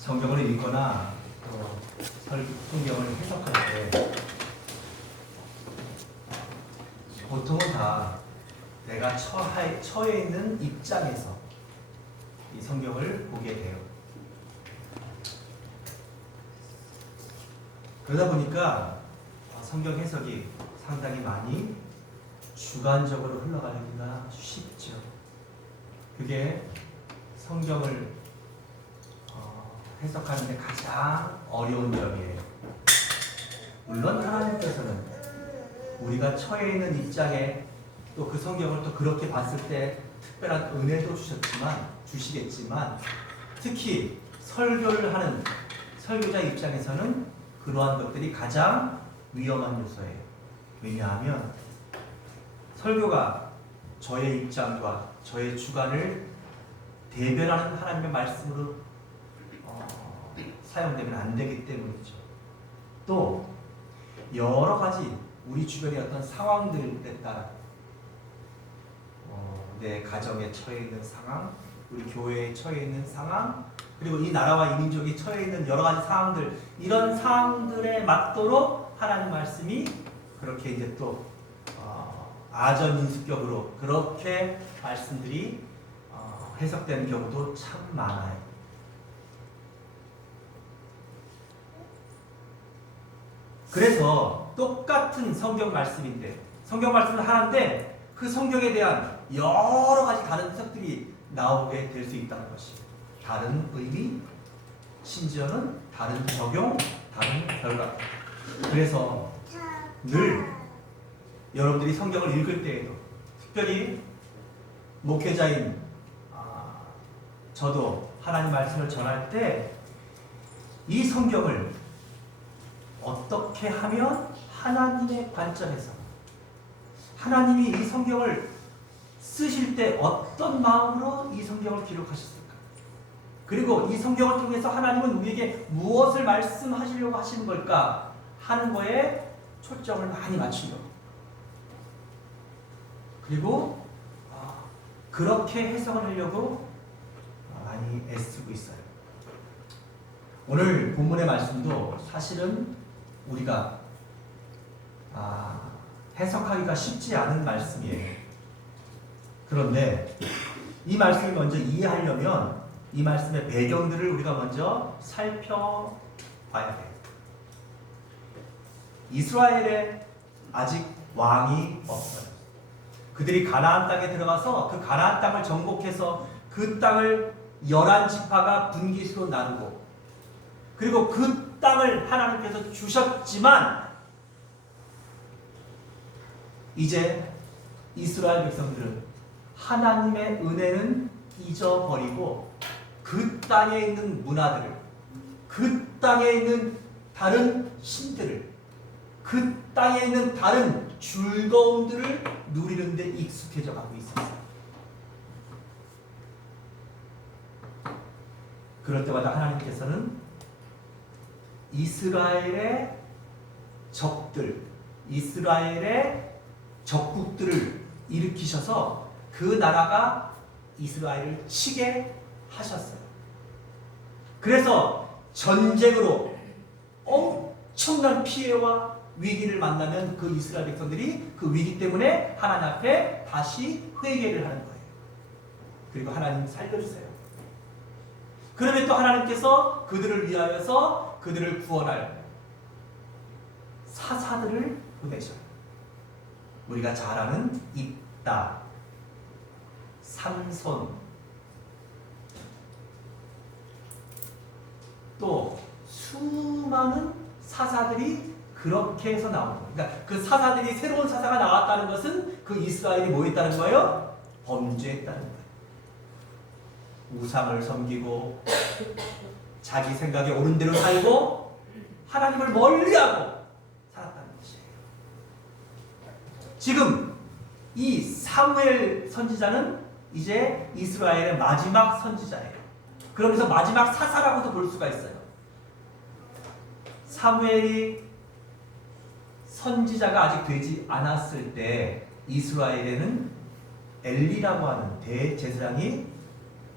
성경을 읽거나 또 성경을 해석할 때 보통은 다 내가 처해 있는 입장에서 이 성경을 보게 돼요. 그러다 보니까 성경 해석이 상당히 많이 주관적으로 흘러가기가 쉽죠. 그게 성경을 해석하는 데 가장 어려운 점이에요. 물론 하나님께서는 우리가 처해 있는 입장에 또 그 성경을 또 그렇게 봤을 때 특별한 은혜도 주시겠지만 특히 설교를 하는 설교자 입장에서는 그러한 것들이 가장 위험한 요소예요. 왜냐하면 설교가 저의 입장과 저의 주관을 대변하는 하나님의 말씀으로 사용되면 안 되기 때문이죠. 또 여러 가지 우리 주변의 어떤 상황들에 따라 내 가정에 처해 있는 상황, 우리 교회에 처해 있는 상황, 그리고 이 나라와 이 민족이 처해 있는 여러 가지 상황들, 이런 상황들에 맞도록 하나님 말씀이 그렇게 이제 또 아전인수격으로 그렇게 말씀들이 해석되는 경우도 참 많아요. 그래서 똑같은 성경 말씀인데, 성경 말씀은 하나인데 그 성경에 대한 여러 가지 다른 해석들이 나오게 될 수 있다는 것입니다. 다른 의미, 심지어는 다른 적용, 다른 결과. 그래서 늘 여러분들이 성경을 읽을 때에도, 특별히 목회자인 저도 하나님 말씀을 전할 때 이 성경을 어떻게 하면 하나님의 관점에서 하나님이 이 성경을 쓰실 때 어떤 마음으로 이 성경을 기록하셨을까? 그리고 이 성경을 통해서 하나님은 우리에게 무엇을 말씀하시려고 하시는 걸까? 하는 거에 초점을 많이 맞추려고. 그리고 그렇게 해석을 하려고 많이 애쓰고 있어요. 오늘 본문의 말씀도 사실은 우리가 해석하기가 쉽지 않은 말씀이에요. 그런데 이 말씀을 먼저 이해하려면 이 말씀의 배경들을 우리가 먼저 살펴봐야 돼요. 이스라엘에 아직 왕이 없어요. 그들이 가나안 땅에 들어가서 그 가나안 땅을 정복해서 그 땅을 11지파가 분깃으로 나누고, 그리고 그 땅을 하나님께서 주셨지만 이제 이스라엘 백성들은 하나님의 은혜는 잊어버리고 그 땅에 있는 문화들을, 그 땅에 있는 다른 신들을, 그 땅에 있는 다른 즐거움들을 누리는 데 익숙해져 가고 있었어요. 그럴 때마다 하나님께서는 이스라엘의 적들, 이스라엘의 적국들을 일으키셔서 그 나라가 이스라엘을 치게 하셨어요. 그래서 전쟁으로 엄청난 피해와 위기를 만나면 그 이스라엘 백성들이 그 위기 때문에 하나님 앞에 다시 회개를 하는 거예요. 그리고 하나님 살려주세요. 그러면 또 하나님께서 그들을 위하여서 그들을 구원할 사사들을 보내셔요. 우리가 잘 아는 입다, 삼손, 또 수많은 사사들이 그렇게 해서 나오는 거예요. 그러니까 그 사사들이, 새로운 사사가 나왔다는 것은 그 이스라엘이 뭐 했다는 거예요? 범죄했다는 거예요. 우상을 섬기고 자기 생각에 옳은 대로 살고 하나님을 멀리하고 살았다는 것이에요. 지금 이 사무엘 선지자는 이제 이스라엘의 마지막 선지자예요. 그러면서 마지막 사사라고도 볼 수가 있어요. 사무엘이 선지자가 아직 되지 않았을 때 이스라엘에는 엘리라고 하는 대제사장이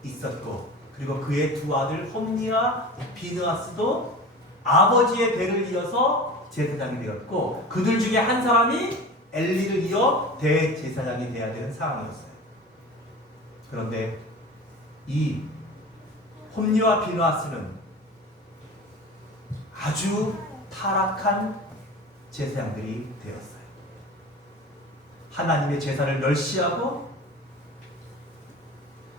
있었고, 그리고 그의 두 아들 홈니와 비느하스도 아버지의 대를 이어서 제사장이 되었고, 그들 중에 한 사람이 엘리를 이어 대제사장이 되어야 되는 상황이었어요. 그런데 이 홈니와 비느하스는 아주 타락한 제사장들이 되었어요. 하나님의 제사를 멸시하고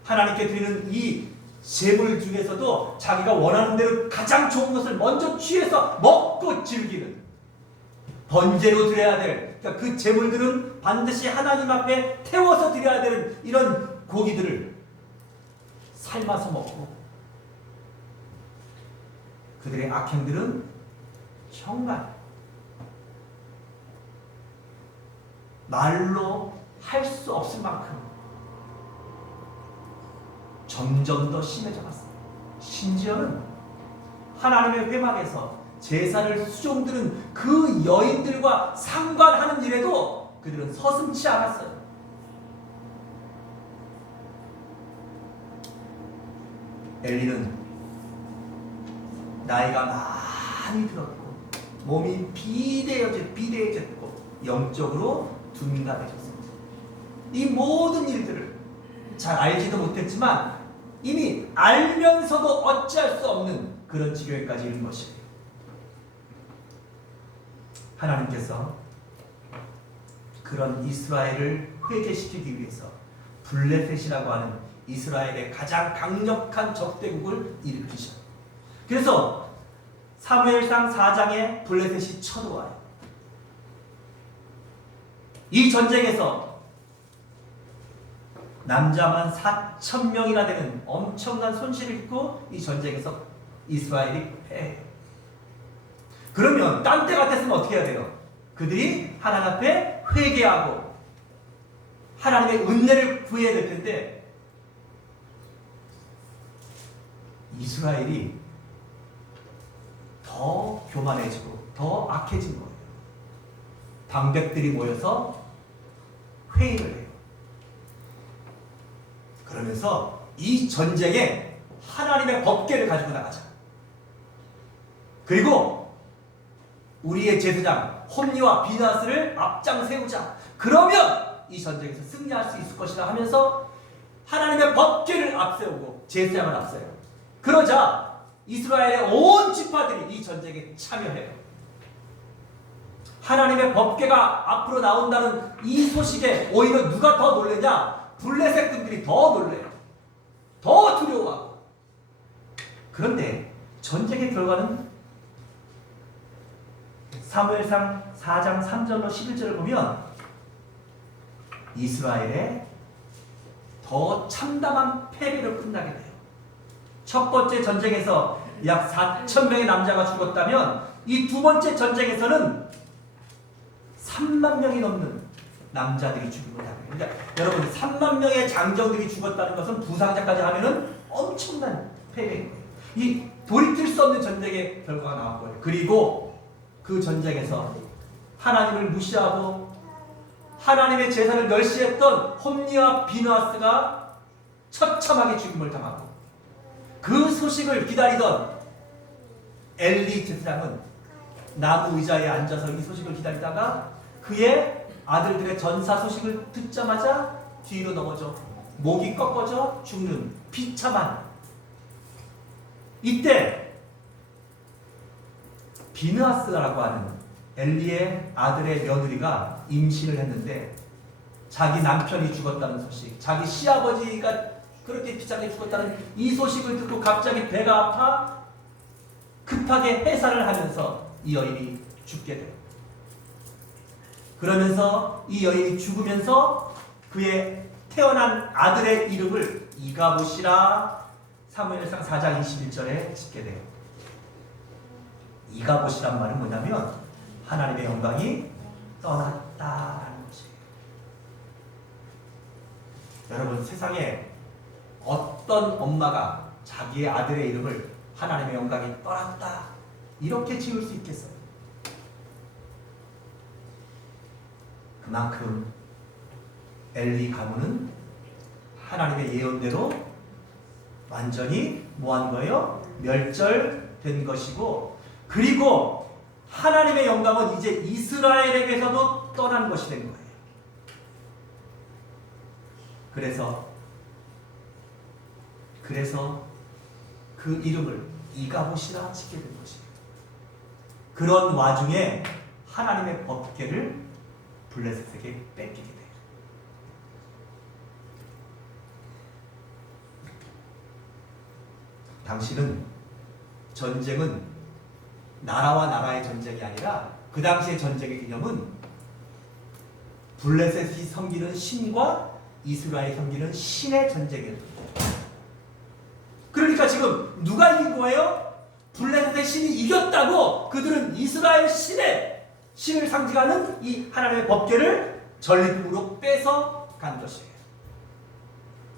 하나님께 드리는 이 제물 중에서도 자기가 원하는 대로 가장 좋은 것을 먼저 취해서 먹고 즐기는, 번제로 드려야 될, 그러니까 그 제물들은 반드시 하나님 앞에 태워서 드려야 되는 이런 고기들을 삶아서 먹고, 그들의 악행들은 정말 말로 할 수 없을 만큼 점점 더 심해져 갔어요. 심지어는 하나님의 회막에서 제사를 수종드는 그 여인들과 상관하는 일에도 그들은 서슴지 않았어요. 엘리는 나이가 많이 들었고 몸이 비대해졌고 영적으로 둔감해졌습니다. 이 모든 일들을 잘 알지도 못했지만 이미 알면서도 어찌할 수 없는 그런 지경에까지 이른 것이에요. 하나님께서 그런 이스라엘을 회개시키기 위해서 블레셋이라고 하는 이스라엘의 가장 강력한 적대국을 일으키셨어요. 그래서 사무엘상 4장에 블레셋이 쳐들어와요. 이 전쟁에서 남자만 4,000명이나 되는 엄청난 손실을 입고 이 전쟁에서 이스라엘이 패해요. 그러면 딴 때 같았으면 어떻게 해야 돼요? 그들이 하나님 앞에 회개하고 하나님의 은혜를 구해야 될 텐데, 이스라엘이 더 교만해지고 더 악해진 거예요. 방백들이 모여서 회의를 해요. 그러면서 이 전쟁에 하나님의 법궤를 가지고 나가자. 그리고 우리의 제사장 홈니와 비느하스를 앞장 세우자. 그러면 이 전쟁에서 승리할 수 있을 것이라 하면서 하나님의 법궤를 앞세우고 제사장을 앞세워요. 그러자 이스라엘의 온 지파들이 이 전쟁에 참여해요. 하나님의 법궤가 앞으로 나온다는 이 소식에 오히려 누가 더 놀래냐? 블레셋 군들이 더 놀래요. 더 두려워하고. 그런데 전쟁의 결과는 사무엘상 4장 3절로 11절을 보면 이스라엘의 더 참담한 패배로 끝나게 돼요. 첫 번째 전쟁에서 약 4,000명의 남자가 죽었다면 이 두 번째 전쟁에서는 3만 명이 넘는 남자들이 죽은 거예요. 그러니까 여러분 3만 명의 장정들이 죽었다는 것은 부상자까지 하면은 엄청난 패배인 거예요. 이 돌이킬 수 없는 전쟁의 결과가 나왔고요. 그리고 그 전쟁에서 하나님을 무시하고 하나님의 제사를 멸시했던 홈니와 비느하스가 처참하게 죽임을 당하고, 그 소식을 기다리던 엘리 제사장은 나무 의자에 앉아서 이 소식을 기다리다가 그의 아들들의 전사 소식을 듣자마자 뒤로 넘어져 목이 꺾어져 죽는 비참한, 이때 비느하스라고 하는 엘리의 아들의 며느리가 임신을 했는데 자기 남편이 죽었다는 소식, 자기 시아버지가 그렇게 비참하게 죽었다는 이 소식을 듣고 갑자기 배가 아파 급하게 해산을 하면서 이 여인이 죽게 돼요. 그러면서 이 여인이 죽으면서 그의 태어난 아들의 이름을 이가봇이라 사무엘상 4장 21절에 짓게 돼요. 이가봇이란 말은 뭐냐면 하나님의 영광이 떠났다라는 것이에요. 여러분, 세상에 어떤 엄마가 자기의 아들의 이름을 하나님의 영광이 떠났다 이렇게 지을 수 있겠어요? 그만큼 엘리 가문은 하나님의 예언대로 완전히 뭐한 거예요? 멸절된 것이고, 그리고 하나님의 영광은 이제 이스라엘에게서도 떠난 것이 된 거예요. 그래서 그 이름을 이가봇이라 짓게 된 것입니다. 그런 와중에 하나님의 법궤를 블레셋에게 뺏기게 돼요. 당시는 전쟁은 나라와 나라의 전쟁이 아니라 그 당시의 전쟁의 개념은 블레셋이 섬기는 신과 이스라엘이 섬기는 신의 전쟁이었습니다. 그러니까 지금 누가 이긴 거예요? 블레셋의 신이 이겼다고 그들은 이스라엘 신을 상징하는 이 하나님의 법궤를 전리품으로 뺏어 간 것이에요.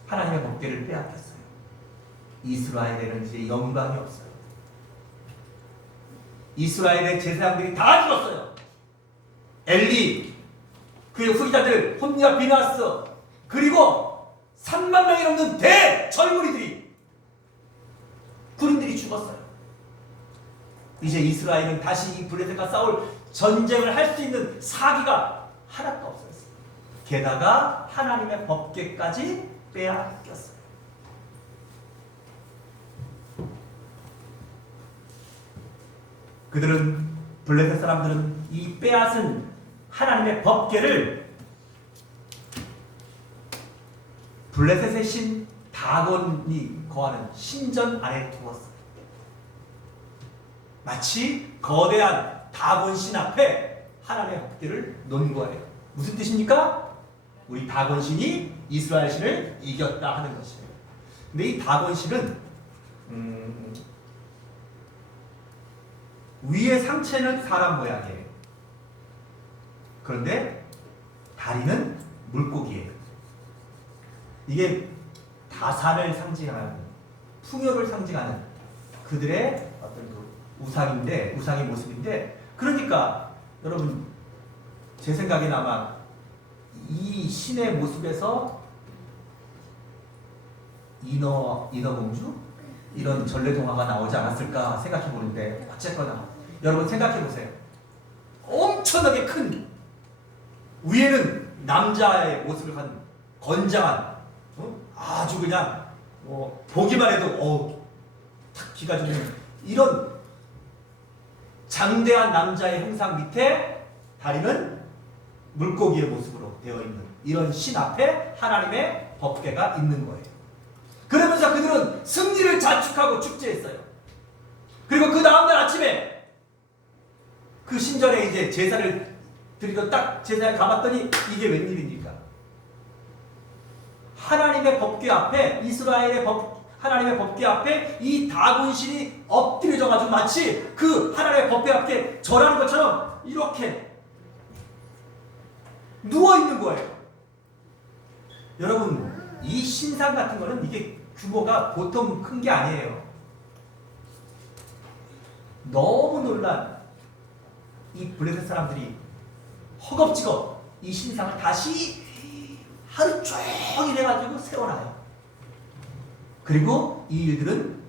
하나님의 법궤를 빼앗겼어요. 이스라엘에는 이제 영광이 없어요. 이스라엘의 제사장들이 다 죽었어요. 엘리, 그의 후계자들 홈리와 비나스, 그리고 3만 명이 넘는 대절무리들이, 군인들이 죽었어요. 이제 이스라엘은 다시 이 블레셋과 싸울 전쟁을 할 수 있는 사기가 하나도 없었어요. 게다가 하나님의 법궤까지 빼앗겼어요. 블레셋 사람들은 이 빼앗은 하나님의 법궤를 블레셋의 신 다곤이 거하는 신전 안에 두었어요. 마치 거대한 다곤 신 앞에 하나님의 법궤를 놓은 거예요. 무슨 뜻입니까? 우리 다곤 신이 이스라엘 신을 이겼다 하는 것이에요. 근데 이 다곤 신은 위의 상체는 사람 모양이에요. 그런데 다리는 물고기예요. 이게 다산을 상징하는, 풍요를 상징하는 그들의 어떤 그 우상의 모습인데, 그러니까 여러분 제 생각엔 아마 이 신의 모습에서 인어공주 이런 전래동화가 나오지 않았을까 생각해 보는데, 어쨌거나 여러분 생각해 보세요. 엄청나게 큰, 위에는 남자의 모습을 한 건장한, 아주 그냥 보기만 해도 탁 기가 죽는 이런 장대한 남자의 형상 밑에 다리는 물고기의 모습으로 되어 있는 이런 신 앞에 하나님의 법궤가 있는 거예요. 그러면서 그들은 승리를 자축하고 축제했어요. 그리고 그 다음날 아침에 그 신전에 이제 제사를 드리고 딱 제사에 가봤더니 이게 웬일입니까? 하나님의 법궤 앞에, 하나님의 법궤 앞에 이 다곤신이 엎드려져가지고 마치 그 하나님의 법궤 앞에 절하는 것처럼 이렇게 누워있는 거예요. 여러분, 이 신상 같은 거는 이게 규모가 보통 큰 게 아니에요. 너무 놀란 이 블레셋 사람들이 허겁지겁 이 신상을 다시 하루 종일 해가지고 세워놔요. 그리고 이 일들은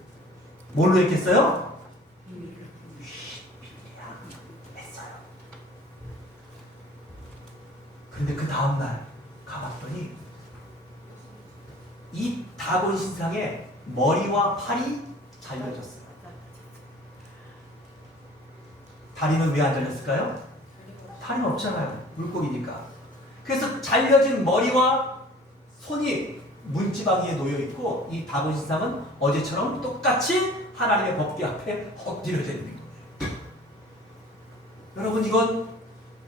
뭘로 했겠어요? 했어요. 그런데 그 다음날 가봤더니 이 다곤 신상의 머리와 팔이 잘려졌어요. 다리는 왜 안 잘렸을까요? 다리는 없잖아요. 물고기니까. 그래서 잘려진 머리와 손이 문지방이에 놓여있고, 이 다곤 신상은 어제처럼 똑같이 하나님의 법궤 앞에 엎드려져 있는 거예요. 여러분, 이건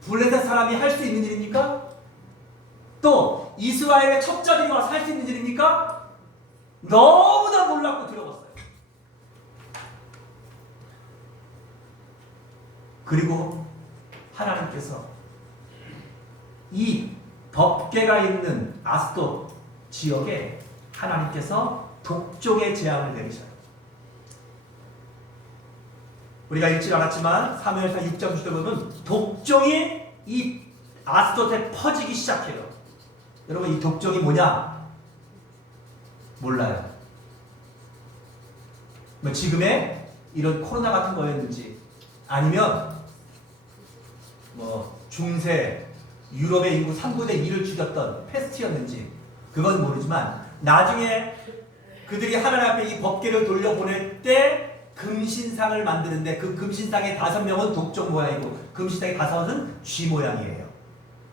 블레셋 사람이 할 수 있는 일입니까? 또 이스라엘의 첩자들이 와서 할 수 있는 일입니까? 너무나 놀랍고 두려웠어요. 그리고 하나님께서 이 법궤가 있는 아스돗 지역에 하나님께서 독종의 재앙을 내리셔요. 우리가 읽지 않았지만 사무엘상 6장 10절 보면 독종이 이 아스돗에 퍼지기 시작해요. 여러분, 이 독종이 뭐냐? 몰라요. 뭐 지금의 이런 코로나 같은 거였는지 아니면 뭐 중세 유럽의 인구 3분의 1을 죽였던 패스트였는지 그건 모르지만 나중에 그들이 하나님 앞에 이 법궤를 돌려보낼 때 금신상을 만드는데 그 금신상의 5명은 독종 모양이고 금신상의 5은 쥐 모양이에요.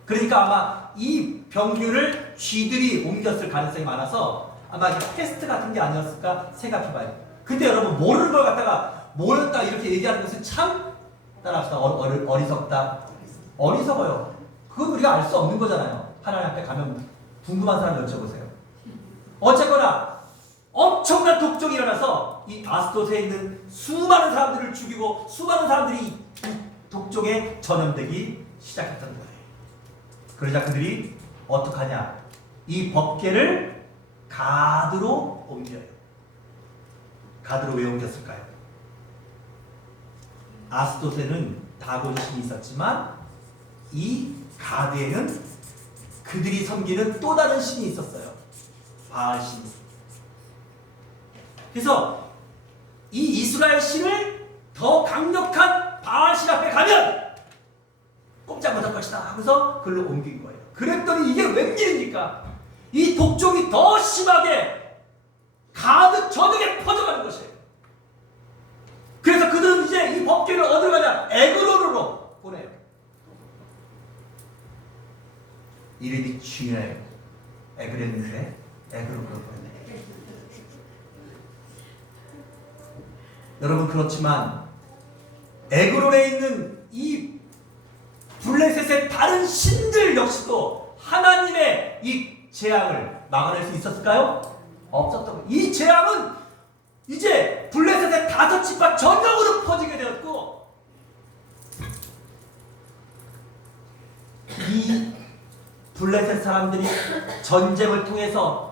그러니까 아마 이 병균을 쥐들이 옮겼을 가능성이 많아서 아마 패스트 같은 게 아니었을까 생각해봐요. 근데 여러분 모르는 걸 갖다가 모였다 이렇게 얘기하는 것은 참 따라합시다. 어리석다. 어리석어요. 그건 우리가 알 수 없는 거잖아요. 하나님 앞에 가면 궁금한 사람 여쭤보세요. 어쨌거나 엄청난 독종이 일어나서 이 아스도스에 있는 수많은 사람들을 죽이고 수많은 사람들이 이 독종에 전염되기 시작했던 거예요. 그러자 그들이 어떡하냐? 이 법궤를 가드로 옮겨요. 가드로 왜 옮겼을까요? 아스도스에는 다곤 신이 있었지만 이 가드에는 그들이 섬기는 또 다른 신이 있었어요. 바알 신. 그래서 이 이스라엘 신을 더 강력한 바알 신 앞에 가면 꼼짝 못할 것이다 하면서 글로 옮긴 거예요. 그랬더니 이게 웬일입니까? 이 독종이 더 심하게 가득 전역에 퍼져가는 것이에요. 그래서 그들은 이제 이 법궤를 어디로 가냐? 에그론으로 보내요. 이름이 중요해요. 에그랬는데 에그론으로 보내요. 여러분 그렇지만 에그론에 있는 이 블레셋의 다른 신들 역시도 하나님의 이 재앙을 막아낼 수 있었을까요? 없었던 거예요. 이 재앙은 이제 블레셋의 5지파 전역으로 퍼지게 되었고 이 블레셋 사람들이 전쟁을 통해서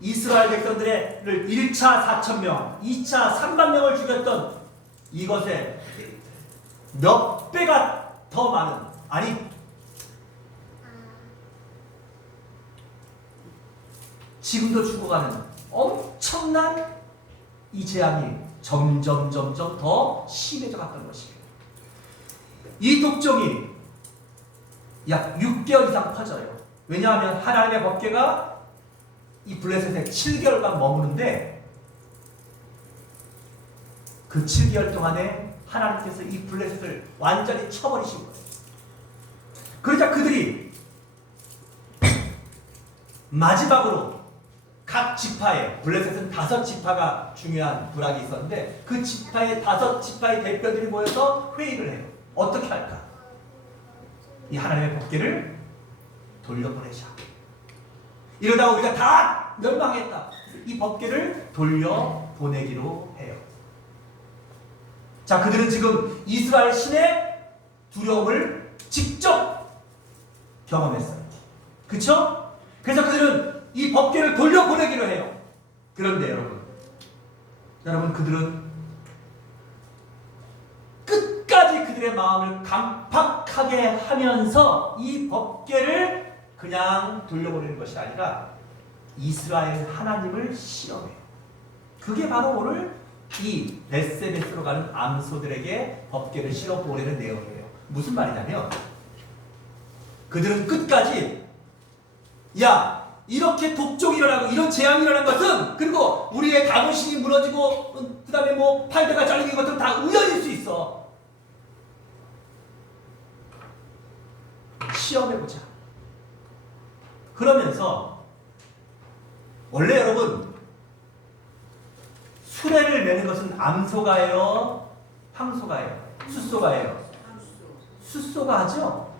이스라엘 백성들을 1차 4,000명, 2차 3만 명을 죽였던 이것에 몇 배가 더 많은, 아니 지금도 죽어가는 엄청난 이 재앙이 점점 더 심해져 갔던 것이에요. 이 독종이 약 6개월 이상 퍼져요. 왜냐하면 하나님의 법궤가 이 블레셋에 7개월간 머무는데 그 7개월 동안에 하나님께서 이 블레셋을 완전히 쳐버리신 거예요. 그러자 그들이 마지막으로 각 지파에, 블레셋은 5지파가 중요한 부락이 있었는데 그 지파의 5지파의 대표들이 모여서 회의를 해요. 어떻게 할까? 이 하나님의 법궤를 돌려보내자. 이러다가 우리가 다 멸망했다. 이 법궤를 돌려보내기로 해요. 자, 그들은 지금 이스라엘 신의 두려움을 직접 경험했어요. 그쵸? 그래서 그들은 이 법궤를 돌려보내기로 해요. 그런데 여러분 그들은 끝까지 그들의 마음을 강팍하게 하면서 이 법궤를 그냥 돌려보내는 것이 아니라 이스라엘 하나님을 실험해요. 그게 바로 오늘 이 베세메스로 가는 암소들에게 법궤를 실어 보내는 내용이에요. 무슨 말이냐면 그들은 끝까지 야, 이렇게 독종이 일어나고 이런 재앙이 일어난 것은, 그리고 우리의 자존심이 무너지고 그 다음에 뭐 팔다가 잘리는 것들은 다 우연일 수 있어. 시험해보자. 그러면서 원래 여러분 수레를 매는 것은 암소가예요? 황소가예요? 숫소가예요? 숫소가 하죠?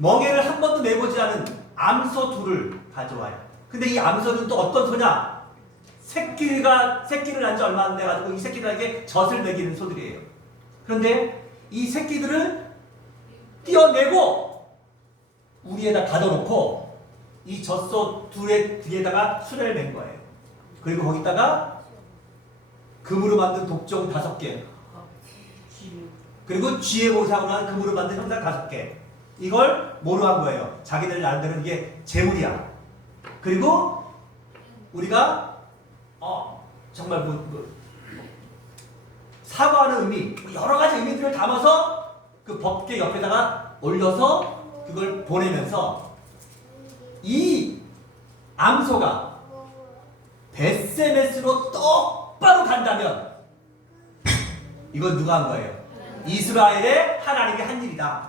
멍에를 한 번도 매보지 않은 암소 둘을 가져와요. 근데 이 암소는 또 어떤 소냐? 새끼를 난 지 얼마 안 돼가지고 이 새끼들에게 젖을 먹이는 소들이에요. 그런데 이 새끼들을 띄어내고 우리에다 가둬놓고 이 젖소 둘의 뒤에다가 수레를 맨 거예요. 그리고 거기다가 금으로 만든 독종 5개, 그리고 쥐의 모상으로 한 금으로 만든 형상 5개, 이걸 뭐로 한 거예요? 자기들 나름대로 이게 재물이야. 그리고 우리가 정말 사과하는 의미, 여러 가지 의미들을 담아서 그 법궤 옆에다가 올려서 그걸 보내면서 이 암소가 벳세메스로 똑바로 간다면 이건 누가 한 거예요? 이스라엘의 하나님이 한 일이다.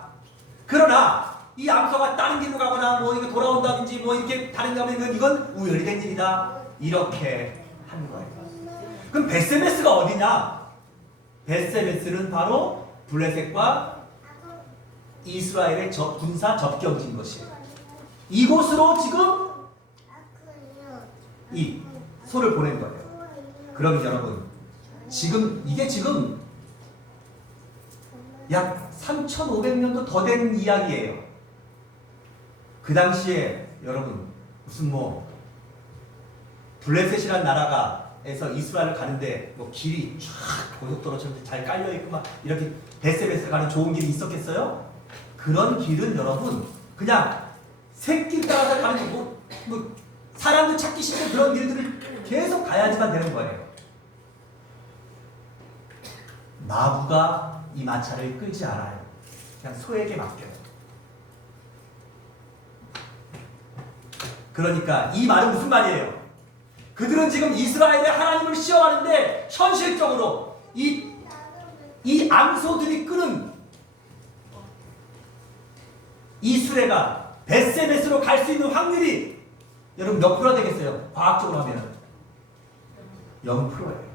그러나 이 암소가 다른 길로 가거나 뭐 이거 돌아온다든지 뭐 이렇게 다른 가면 이건 우연히 된 일이다. 이렇게 한 거예요. 그럼 벳세메스가 어디냐? 벳세메스는 바로 블레셋과 이스라엘의 군사 접경지인 것이에요. 이곳으로 지금 이 소를 보낸 거예요. 그럼 여러분, 이게 지금 약 3,500년도 더 된 이야기예요. 그 당시에 여러분 무슨 블레셋이란 나라가에서 이스라엘을 가는데 길이 쫙 고속도로처럼 잘 깔려 있고 막 이렇게 벳세메스 가는 좋은 길이 있었겠어요? 그런 길은 여러분 그냥 샛길 따라서 가는 사람들 찾기 싫은 그런 길들을 계속 가야지만 되는 거예요. 마부가 이 마차를 끌지 않아요. 그냥 소에게 맡겨요. 그러니까 이 말은 무슨 말이에요? 그들은 지금 이스라엘의 하나님을 시험하는데 현실적으로 이 암소들이 끄는 이 수레가 벳세메스로 갈 수 있는 확률이 여러분 몇 프로가 되겠어요? 과학적으로 하면 0%예요.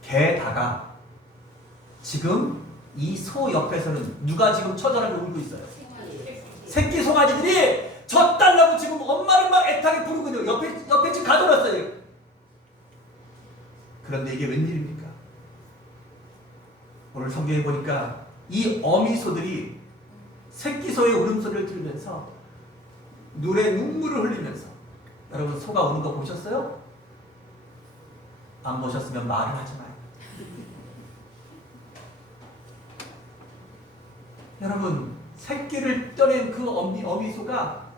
게다가 지금 이 소 옆에서는 누가 지금 처절하게 울고 있어요? 새끼 송아지들이 젖달라고 지금 엄마를 막 애타게 부르거든요. 옆에 지금 가둬놨어요. 그런데 이게 웬일입니까? 오늘 성경에 보니까 이 어미소들이 새끼소의 울음소리를 들으면서 눈에 눈물을 흘리면서, 여러분 소가 우는 거 보셨어요? 안 보셨으면 말을 하지 마요. 여러분 새끼를 떠낸 그 어미소가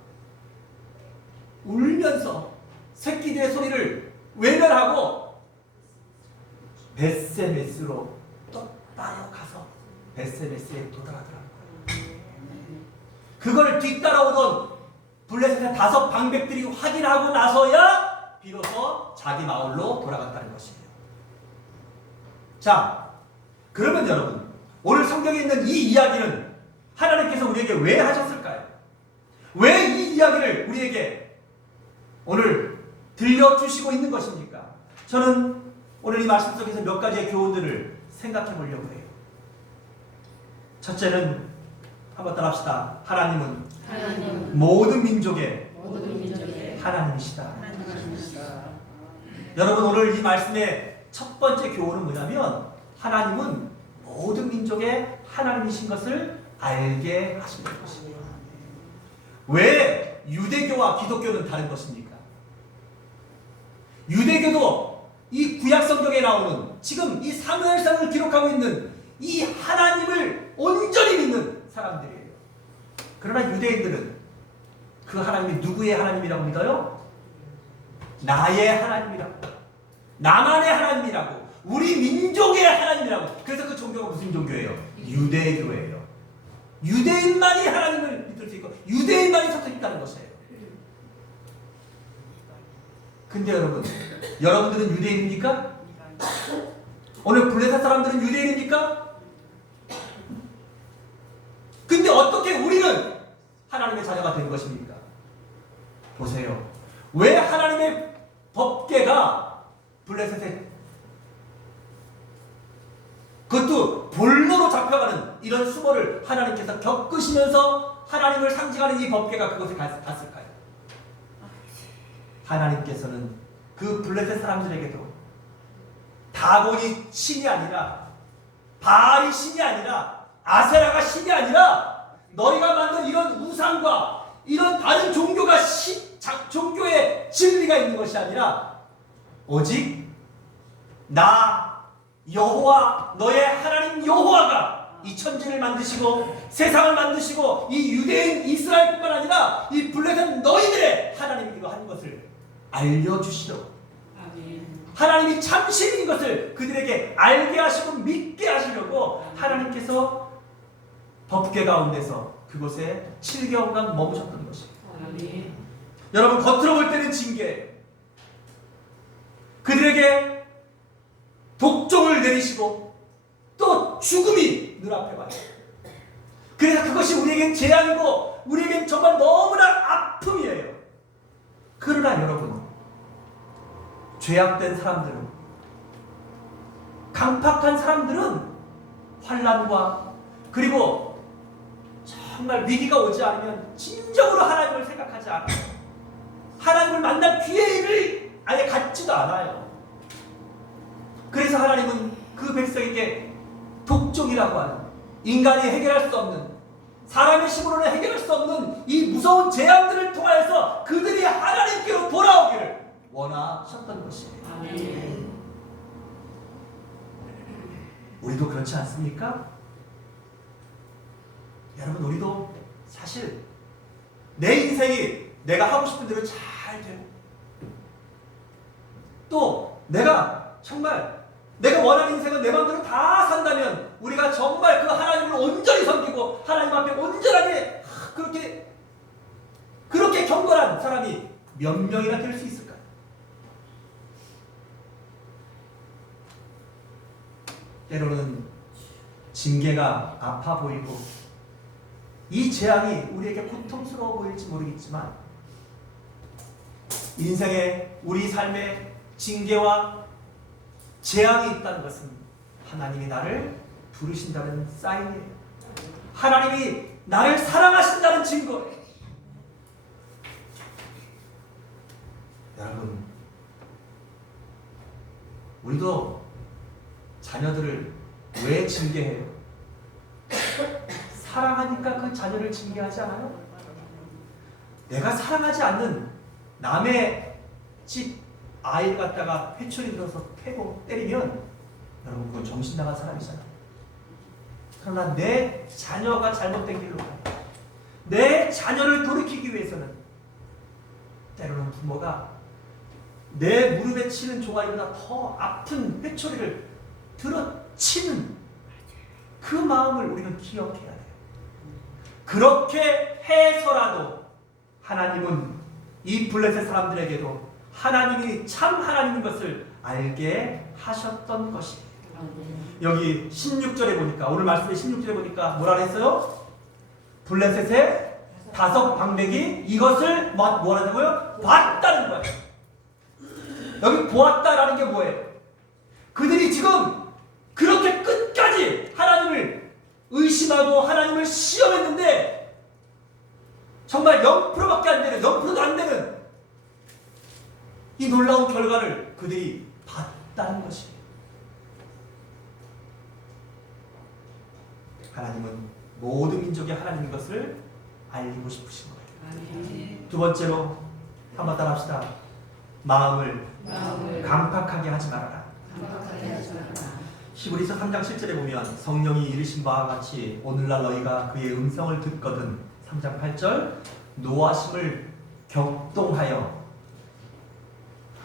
울면서 새끼들의 소리를 외면하고 벳세메스로 똑바로 가서 벳세메스에 도달하더라고요. 그걸 뒤따라오던 블레셋의 5 방백들이 확인하고 나서야 비로소 자기 마을로 돌아갔다는 것이에요. 자, 그러면 여러분 오늘 성경에 있는 이 이야기는 하나님께서 우리에게 왜 하셨을까요? 왜 이 이야기를 우리에게 오늘 들려주시고 있는 것입니까? 저는 오늘 이 말씀 속에서 몇 가지의 교훈들을 생각해 보려고 해요. 첫째는 한번 따라합시다. 하나님은 모든 민족의 하나님이시다. 여러분 오늘 이 말씀의 첫 번째 교훈은 뭐냐면 하나님은 모든 민족의 하나님이신 것을 알게 하시는 것입니다. 왜 유대교와 기독교는 다른 것입니까? 유대교도 이 구약성경에 나오는 지금 이 사무엘상을 기록하고 있는 이 하나님을 온전히 믿는 사람들이에요. 그러나 유대인들은 그 하나님이 누구의 하나님이라고 믿어요? 나의 하나님이라고, 나만의 하나님이라고, 우리 민족의 하나님이라고. 그래서 그 종교가 무슨 종교예요? 유대교예요. 유대인만이 하나님을 믿을 수 있고 유대인만이 설 수 있다는 것이에요. 근데 여러분들은 유대인입니까? 오늘 블레셋 사람들은 유대인입니까? 근데 어떻게 우리는 하나님의 자녀가 된 것입니까? 보세요. 왜 하나님의 법궤가 블레셋에, 그것도 볼모로 잡혀가는 이런 수모를 하나님께서 겪으시면서 하나님을 상징하는 이 법궤가 그곳에 갔을까요? 하나님께서는 그 블레셋 사람들에게도 다곤이 신이 아니라, 바알이 신이 아니라, 아세라가 신이 아니라, 너희가 만든 이런 우상과 이런 다른 종교가 종교의 진리가 있는 것이 아니라 오직 나 여호와, 너의 하나님 여호와가 이 천지를 만드시고 세상을 만드시고 이 유대인 이스라엘뿐만 아니라 이 블레셋 너희들의 하나님이기도 한 것을 알려주시려고 하나님이 참 신인 것을 그들에게 알게 하시고 믿게 하시려고 하나님께서 법궤 가운데서 그곳에 7개월간 머무셨던 것입니다. 여러분, 겉으로 볼 때는 징계, 그들에게 독종을 내리시고 또 죽음이 눈앞에 와요. 그래서 그것이 우리에겐 재앙이고 우리에겐 정말 너무나 아픔이에요. 그러나 여러분, 죄악된 사람들은, 강팍한 사람들은 환난과 그리고 정말 위기가 오지 않으면 진정으로 하나님을 생각하지 않아요. 하나님을 만날 기회를 아예 갖지도 않아요. 그래서 하나님은 그 백성에게 독종이라고 하는, 인간이 해결할 수 없는, 사람의 힘으로는 해결할 수 없는 이 무서운 재앙들을 통하여서 그들이 하나님께로 돌아오기를 원하셨던 것이에요. 아멘. 우리도 그렇지 않습니까? 여러분, 우리도 사실 내 인생이 내가 하고 싶은 대로 잘 되고, 또 내가 정말 내가 원하는 인생은 내 마음대로 다 산다면 우리가 정말 그 하나님을 온전히 섬기고 하나님 앞에 온전하게 그렇게 경건한 사람이 몇 명이나 될 수 있을까요? 때로는 징계가 아파 보이고 이 재앙이 우리에게 고통스러워 보일지 모르겠지만, 인생에 우리 삶에 징계와 재앙이 있다는 것은 하나님이 나를 부르신다는 사인이에요. 하나님이 나를 사랑하신다는 증거예요. 여러분, 우리도 자녀들을 왜 징계해요? 사랑하니까 그 자녀를 징계하지 않아요? 내가 사랑하지 않는 남의 집 아이를 갖다가 회초리 들어서 패고 때리면 여러분, 그건 정신 나간 사람이잖아요. 그러나 내 자녀가 잘못된 길로 가요. 내 자녀를 돌이키기 위해서는 때로는 부모가 내 무릎에 치는 종아리보다 더 아픈 회초리를 들어치는 그 마음을 우리는 기억해야 돼요. 그렇게 해서라도 하나님은 이 블레셋 사람들에게도 하나님이 참 하나님인 것을 알게 하셨던 것이에요. 여기 16절에 보니까, 오늘 말씀의 16절에 보니까 뭐라 그랬어요? 블레셋의 5 방백이 이것을 뭐라고요? 봤다는 거예요. 여기 보았다라는 게 뭐예요? 그들이 지금 그렇게 끝까지 하나님을 의심하고 하나님을 시험했는데 정말 0%밖에 안 되는, 0%도 안 되는 이 놀라운 결과를 그들이 봤다는 것이에요. 하나님은 모든 민족의 하나님인 것을 알리고 싶으신 거예요. 두 번째로 한번 따라합시다. 마음을 강팍하게 하지 말아라. 히브리서 3장 7절에 보면 성령이 이르신 바와 같이 오늘날 너희가 그의 음성을 듣거든. 3장 8절 노하심을 격동하여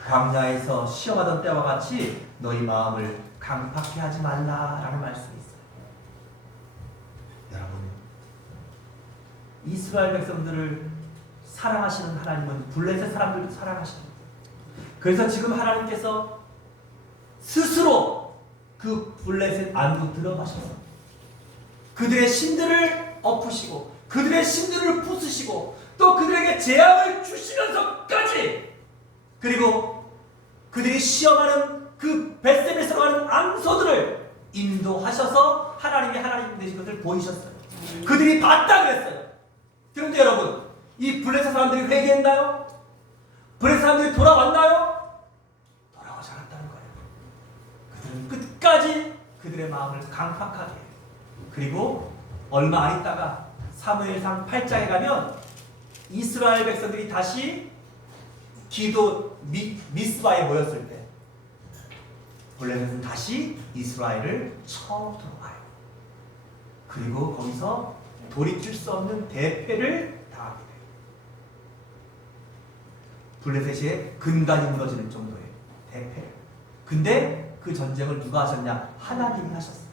광야에서 시험하던 때와 같이 너희 마음을 강팍해 하지 말라라는 말씀이 있어요. 여러분, 이스라엘 백성들을 사랑하시는 하나님은 블레셋 사람들도 사랑하십니다. 그래서 지금 하나님께서 스스로 그 블레셋 안으로 들어가셔서 그들의 신들을 엎으시고 그들의 신들을 부수시고 또 그들에게 재앙을 주시면서까지, 그리고 그들이 시험하는 그 벳셈에서 가는 암소들을 인도하셔서 하나님이 하나님 되신 것을 보이셨어요. 그들이 봤다 그랬어요. 그런데 여러분, 이 블레셋 사람들이 회개했나요? 블레셋 사람들이 돌아왔나요? 돌아오지 않았다는 거예요. 그들은 끝까지 그들의 마음을 강팍하게 해요. 그리고 얼마 안 있다가 사무엘상 8장에 가면 이스라엘 백성들이 다시 기도 미스바에 모였을 때 블레셋은 다시 이스라엘을 쳐들어와요. 그리고 거기서 돌이킬 수 없는 대패를 당하게 돼요. 블레셋의 근간이 무너지는 정도의 대패. 근데 그 전쟁을 누가 하셨냐? 하나님이 하셨어요.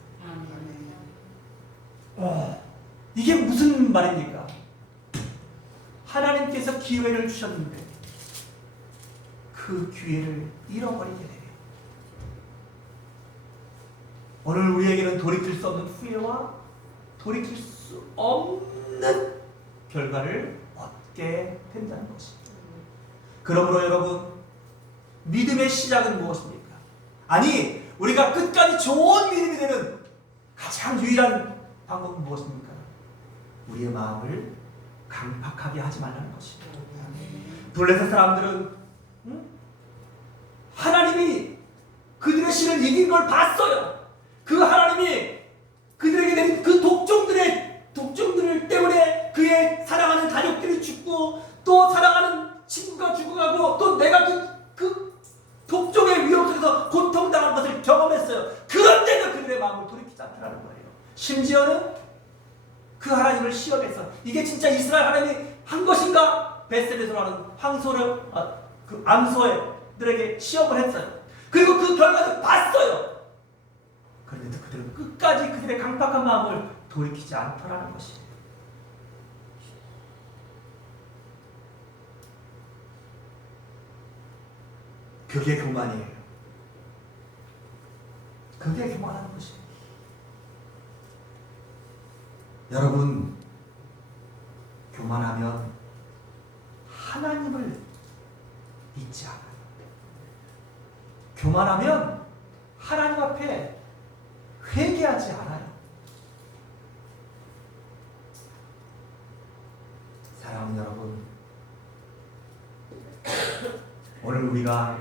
이게 무슨 말입니까? 하나님께서 기회를 주셨는데 그 기회를 잃어버리게 돼요. 오늘 우리에게는 돌이킬 수 없는 후회와 돌이킬 수 없는 결과를 얻게 된다는 것입니다. 그러므로 여러분, 믿음의 시작은 무엇입니까? 아니, 우리가 끝까지 좋은 믿음이 되는 가장 유일한 방법은 무엇입니까? 우리의 마음을 강팍하게 하지 말라는 것입니다. 블레셋 사람들은 하나님이 그들의 신을 이긴 걸 봤어요. 그 하나님이 그들에게 내린 그 독종들 때문에 그의 사랑하는 가족들이 죽고 또 사랑하는 친구가 죽어가고 또 내가 그 독종의 위험 속에서 고통당하는 것을 경험했어요. 그런데도 그들의 마음을 돌이키지 않더라는 거예요. 심지어는 그 하나님을 시험해서 이게 진짜 이스라엘 하나님이 한 것인가? 벳셀에서 하는 그 암소들에게 시험을 했어요. 그리고 그 결과를 봤어요. 그런데도 그들은 끝까지 그들의 강팍한 마음을 돌이키지 않더라는 것이에요. 그게 교만이에요. 그게 교만하는 것이에요. 여러분, 교만하면 하나님을 믿지 않아요. 교만하면 하나님 앞에 회개하지 않아요. 사랑하는 여러분, 오늘 우리가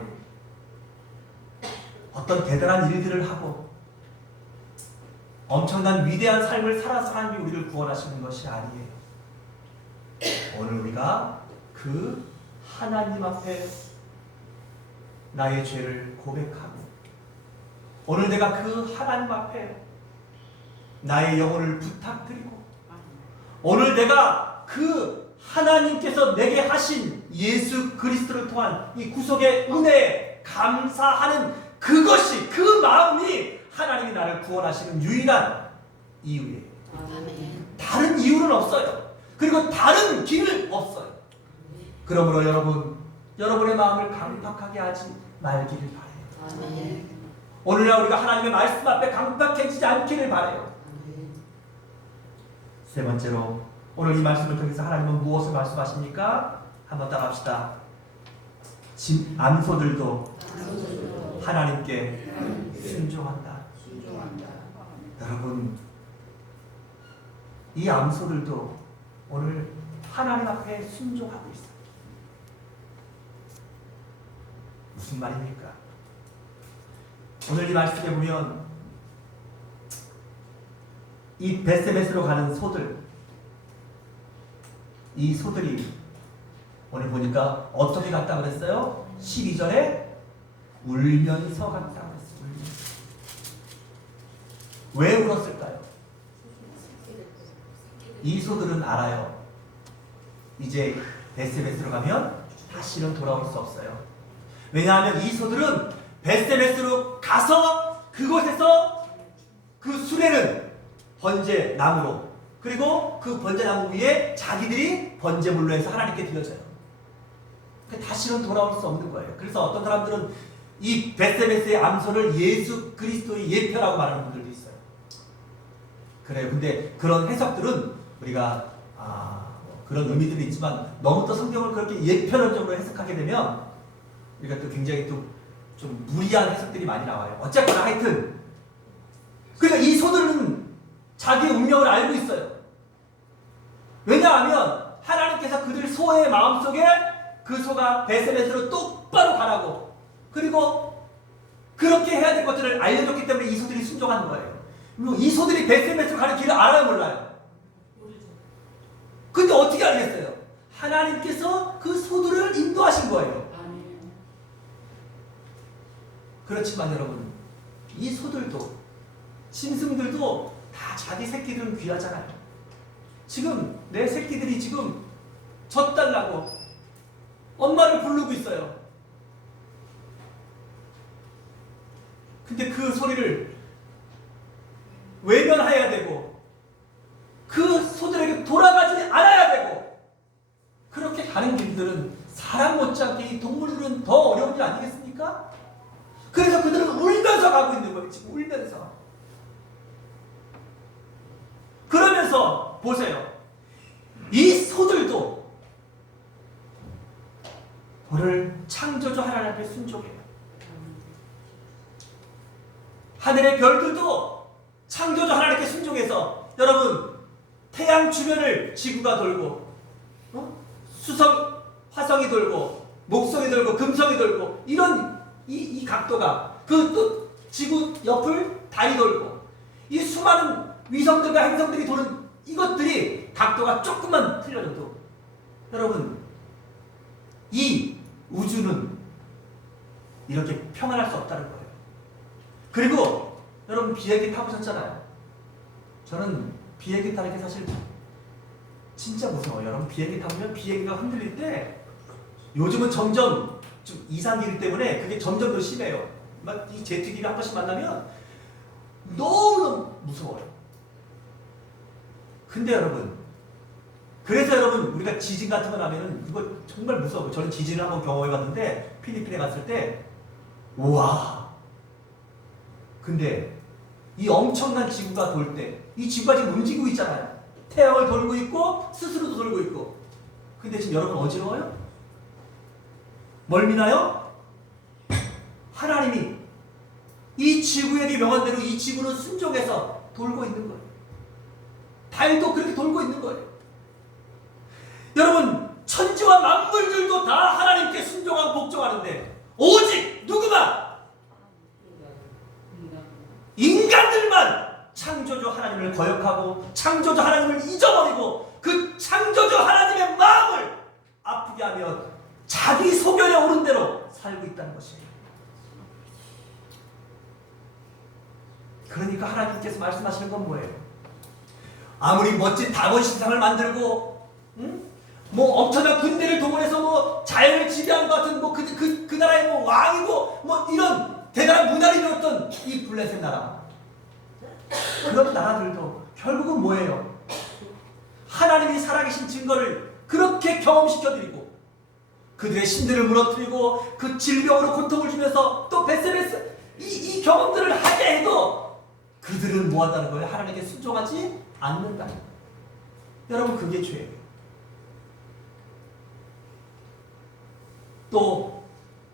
어떤 대단한 일들을 하고 엄청난 위대한 삶을 살아서 하나님이 우리를 구원하시는 것이 아니에요. 오늘 우리가 그 하나님 앞에 나의 죄를 고백하고 오늘 내가 그 하나님 앞에 나의 영혼을 부탁드리고 오늘 내가 그 하나님께서 내게 하신 예수 그리스도를 통한 이 구속의 은혜에 감사하는 그것이, 그 마음이 하나님이 나를 구원하시는 유일한 이유예요. 다른 이유는 없어요. 그리고 다른 길은 없어요. 그러므로 여러분의 마음을 강팍하게 하지 말기를 바라요. 오늘날 우리가 하나님의 말씀 앞에 강팍해지지 않기를 바라요. 세 번째로, 오늘 이 말씀을 통해서 하나님은 무엇을 말씀하십니까? 한번 따라합시다. 암소들도 하나님께 순종한다. 여러분, 이 암소들도 오늘 하나님 앞에 순종하고 있어요. 무슨 말입니까? 오늘 이 말씀에 보면 이 벳세메스로 가는 소들, 이 소들이 오늘 보니까 어떻게 갔다 그랬어요? 12절에 울면서 갔다 그랬어요. 왜 울었을까요? 이 소들은 알아요. 이제 벳세메스로 가면 다시는 돌아올 수 없어요. 왜냐하면 이 소들은 벳세메스로 가서 그곳에서 그 수레는 번제 나무로, 그리고 그 번제 나무 위에 자기들이 번제물로 해서 하나님께 드려져요. 다시는 돌아올 수 없는 거예요. 그래서 어떤 사람들은 이 벳세메스의 암소를 예수 그리스도의 예표라고 말하는 분들도 있어요. 그래요. 근데 그런 해석들은 우리가 그런 의미들이 있지만 너무 또 성경을 그렇게 예편적으로 해석하게 되면 우리가 또 굉장히 또 좀 무리한 해석들이 많이 나와요. 어쨌거나 하여튼 그러니까 이 소들은 자기의 운명을 알고 있어요. 왜냐하면 하나님께서 그들 소의 마음속에 그 소가 벳세메스로 똑바로 가라고, 그리고 그렇게 해야 될 것들을 알려줬기 때문에 이 소들이 순종하는 거예요. 그리고 이 소들이 벳세메스로 가는 길을 알아요, 몰라요? 근데 어떻게 알겠어요? 하나님께서 그 소들을 인도하신 거예요. 그렇지만 여러분, 이 소들도, 짐승들도 다 자기 새끼들은 귀하잖아요. 지금 내 새끼들이 지금 젖달라고 엄마를 부르고 있어요. 근데 그 소리를 외면해야 되고 그 소들에게 돌아가지 않아야 되고 그렇게 가는 길들은 사람 못지않게 이 동물들은 더 어려운 일 아니겠습니까? 그래서 그들은 울면서 가고 있는 거예요. 지금 울면서. 그러면서 보세요. 이 소들도 오늘 창조주 하나님 앞에 순종해요. 하늘의 별들도 창조주 하나님께 순종해서 여러분 태양 주변을 지구가 돌고 화성이 돌고 목성이 돌고 금성이 돌고 이런 이 각도가 그 또 지구 옆을 달이 돌고 이 수많은 위성들과 행성들이 도는 이것들이 각도가 조금만 틀려져도 여러분 이 우주는 이렇게 평안할 수 없다는 거예요. 그리고 여러분 비행기 타보셨잖아요. 저는 비행기 타는 게 사실 진짜 무서워요. 여러분 비행기 타보면 비행기가 흔들릴 때 요즘은 점점 좀 이상기류 때문에 그게 점점 더 심해요. 막 이 제트기를 한 번씩 만나면 너무너무 무서워요. 근데 여러분 그래서 여러분 우리가 지진 같은 거 나면은 이거 정말 무서워요. 저는 지진을 한번 경험해 봤는데 필리핀에 갔을 때 우와 근데 이 엄청난 지구가 돌 때 이 지구가 지금 움직이고 있잖아요. 태양을 돌고 있고 스스로도 돌고 있고 근데 지금 여러분 어지러워요? 멀미나요? 하나님이 이 지구에게 명한 대로 이 지구는 순종해서 돌고 있는 거예요. 달도 그렇게 돌고 있는 거예요. 여러분 천지와 만물들도 다 하나님께 순종하고 복종하는데 오직 누구만? 인간들만 창조주 하나님을 거역하고 창조주 하나님을 잊어버리고 그 창조주 하나님의 마음을 아프게 하며 자기 소견에 오른 대로 살고 있다는 것입니다. 그러니까 하나님께서 말씀하시는 건 뭐예요? 아무리 멋진 다원 신상을 만들고 뭐 엄청난 군대를 동원해서 뭐 자연을 지배한 것 같은 뭐 그 나라의 뭐 왕이고 뭐 이런 대단한 문화를 이뤘던 이 블레셋 나라 그런 나라들도 결국은 뭐예요? 하나님이 살아계신 증거를 그렇게 경험시켜드리고 그들의 신들을 무너뜨리고 그 질병으로 고통을 주면서 또 베스베스 이 경험들을 하게 해도 그들은 뭐한다는 거예요? 하나님께 순종하지 않는다. 여러분 그게 죄예요. 또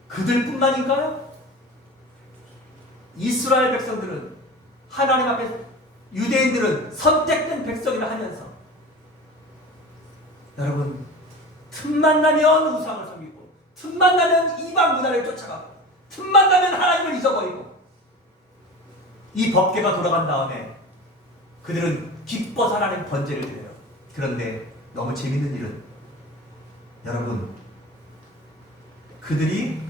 그들뿐만인가요? 이스라엘 백성들은 하나님 앞에 유대인들은 선택된 백성이라 하면서 여러분 틈만 나면 우상을 섬기고 틈만 나면 이방 문화를 쫓아가고 틈만 나면 하나님을 잊어버리고 이 법궤가 돌아간 다음에 그들은 기뻐서 하나님 번제를 드려요. 그런데 너무 재밌는 일은 여러분 그들이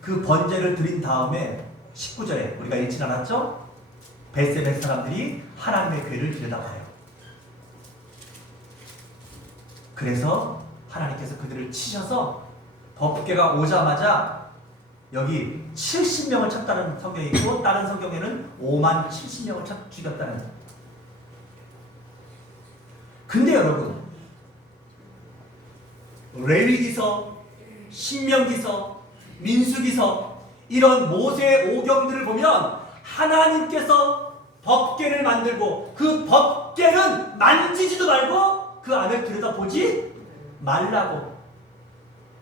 그 번제를 드린 다음에 19절에 우리가 읽지 않았죠? 베세베 사람들이 하나님의 궤를 들여다봐요. 그래서 하나님께서 그들을 치셔서 법궤가 오자마자 여기 70명을 쳤다는 성경이 있고 다른 성경에는 5만 70명을 죽였다는. 근데 여러분 레위기서, 신명기서, 민수기서 이런 모세의 오경들을 보면 하나님께서 법궤를 만들고 그 법궤는 만지지도 말고 그 안을 들여다보지 말라고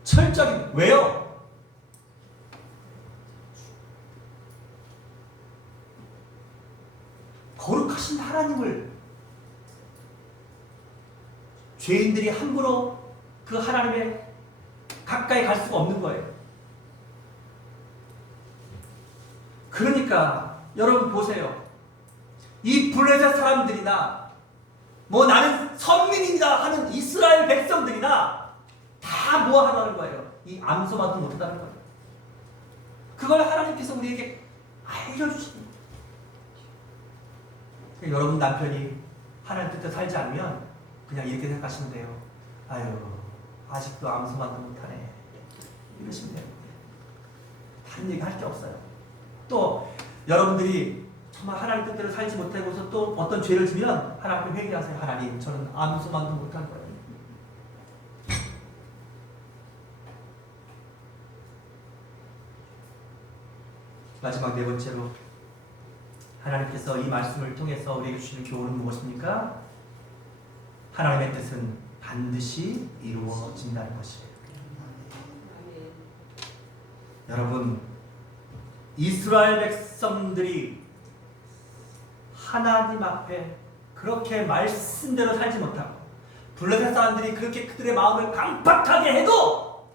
철저히. 왜요? 거룩하신 하나님을 죄인들이 함부로 그 하나님의 가까이 갈 수가 없는 거예요. 그러니까 여러분 보세요. 이 블레셋 사람들이나 뭐 나는 선민이다 하는 이스라엘 백성들이나 다 뭐 하라는 거예요? 이 암소만도 못한다는 거예요. 그걸 하나님께서 우리에게 알려주십니다. 여러분 남편이 하나님 뜻대로 살지 않으면 그냥 이렇게 생각하시면 돼요. 아유 아직도 암소만도 못하네 이러시면 돼요. 다른 얘기 할 게 없어요. 또 여러분들이 정말 하나님 뜻대로 살지 못하고서 또 어떤 죄를 지면 하나님께 회개하세요. 하나님, 저는 아무 소망도 못한 거예요. 마지막 네 번째로 하나님께서 이 말씀을 통해서 우리에게 주시는 교훈은 무엇입니까? 하나님의 뜻은 반드시 이루어진다는 것이에요. 여러분, 이스라엘 백성들이 하나님 앞에 그렇게 말씀대로 살지 못하고 블레셋 사람들이 그렇게 그들의 마음을 강팍하게 해도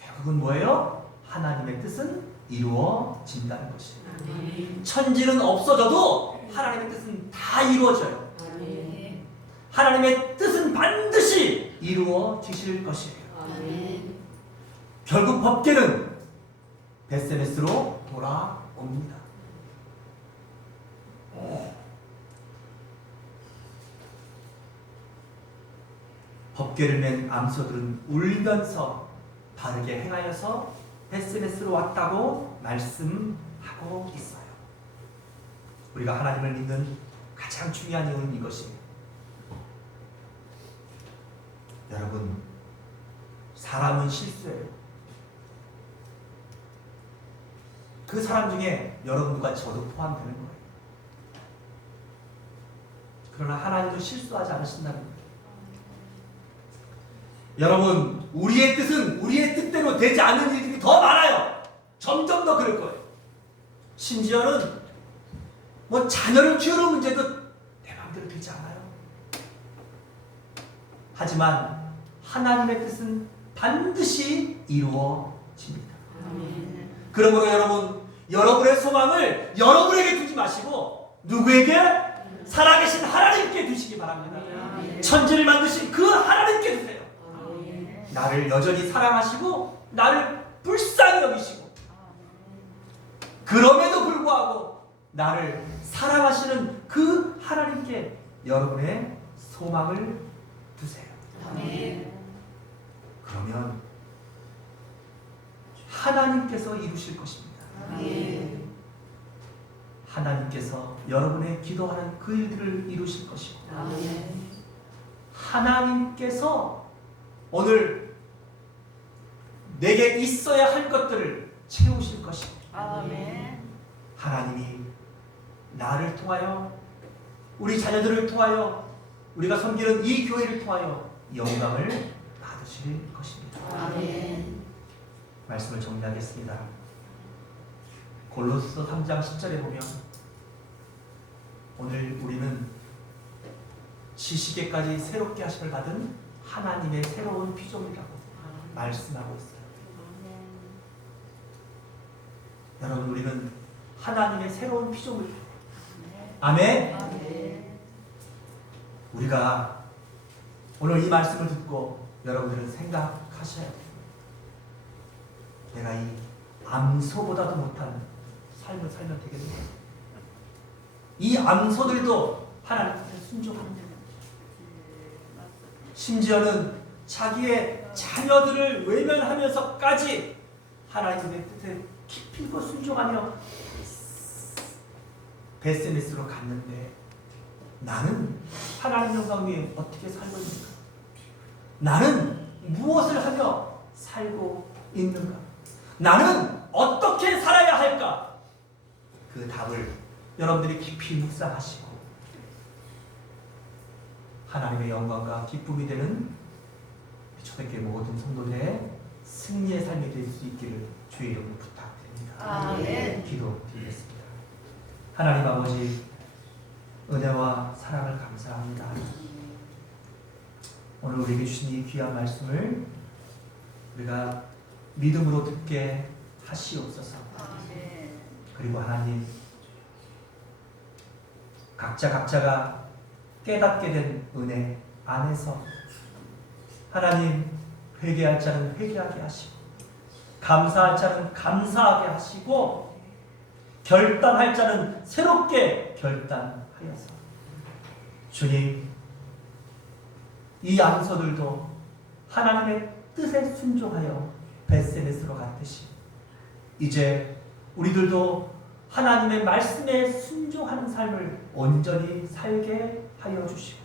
결국은 뭐예요? 하나님의 뜻은 이루어진다는 것이에요. 천지는 없어져도 하나님의 뜻은 다 이루어져요. 하나님의 뜻은 반드시 이루어지실 것이에요. 결국 법궤는 벳세메스로 돌아옵니다. 법궤를 맨 암소들은 울면서 바르게 행하여서 벳세메스로 왔다고 말씀하고 있어요. 우리가 하나님을 믿는 가장 중요한 이유는 이것이에요. 여러분, 사람은 실수해요. 그 사람 중에 여러분과 저도 포함되는 거예요. 그러나 하나님도 실수하지 않으신다는 거예요. 여러분, 우리의 뜻은 우리의 뜻대로 되지 않는 일들이 더 많아요. 점점 더 그럴 거예요. 심지어는 뭐 자녀를 키우는 문제도 내 마음대로 되지 않아요. 하지만 하나님의 뜻은 반드시 이루어집니다. 그러므로 여러분, 여러분의 소망을 여러분에게 두지 마시고 누구에게? 살아계신 하나님께 두시기 바랍니다. 천지를 만드신 그 하나님께 두세요. 나를 여전히 사랑하시고 나를 불쌍히 여기시고 그럼에도 불구하고 나를 사랑하시는 그 하나님께 여러분의 소망을 두세요. 그러면 하나님께서 이루실 것입니다. 하나님께서 여러분의 기도하는 그 일들을 이루실 것이고 하나님께서 오늘 내게 있어야 할 것들을 채우실 것이고 하나님이 나를 통하여 우리 자녀들을 통하여 우리가 섬기는 이 교회를 통하여 영광을 받으실 것입니다. 말씀을 정리하겠습니다. 골로새 3장 10절에 보면 오늘 우리는 지식에까지 새롭게 하심을 받은 하나님의 새로운 피조물이라고 말씀하고 있어요. 여러분, 우리는 하나님의 새로운 피조물. 아멘. 우리가 오늘 이 말씀을 듣고 여러분들은 생각하셔야 돼요. 내가 이 암소보다도 못한 삶을 살면 되겠네요. 이 암소들도 하나님께 순종합니다. 심지어는 자기의 자녀들을 외면하면서까지 하나님의 뜻에 깊이 순종하며 벳세메스로 갔는데 나는 하나님 영광 위에 어떻게 살고 있는가? 나는 무엇을 하며 살고 있는가? 나는 어떻게 살아야 할까? 그 답을 여러분들이 깊이 묵상하시고 하나님의 영광과 기쁨이 되는 초대교회 모든 성도들의 승리의 삶이 될 수 있기를 주의 이름으로 부탁드립니다. 기도드리겠습니다. 하나님 아버지, 은혜와 사랑을 감사합니다. 오늘 우리에게 주신 이 귀한 말씀을 우리가 믿음으로 듣게 하시옵소서. 그리고 하나님, 각자가 깨닫게 된 은혜 안에서 하나님, 회개할 자는 회개하게 하시고 감사할 자는 감사하게 하시고 결단할 자는 새롭게 결단하여서 주님, 이 암소들도 하나님의 뜻에 순종하여 벳세메스로 갔듯이 이제 우리들도 하나님의 말씀에 순종하는 삶을 온전히 살게 하여 주시고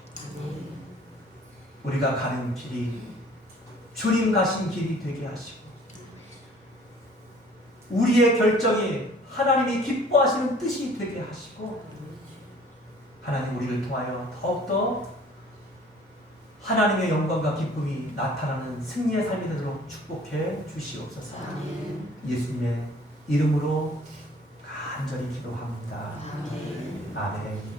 우리가 가는 길이 주님 가신 길이 되게 하시고 우리의 결정이 하나님이 기뻐하시는 뜻이 되게 하시고 하나님 우리를 통하여 더욱더 하나님의 영광과 기쁨이 나타나는 승리의 삶이 되도록 축복해 주시옵소서. 예수님의 이름으로 간절히 기도합니다. 아멘.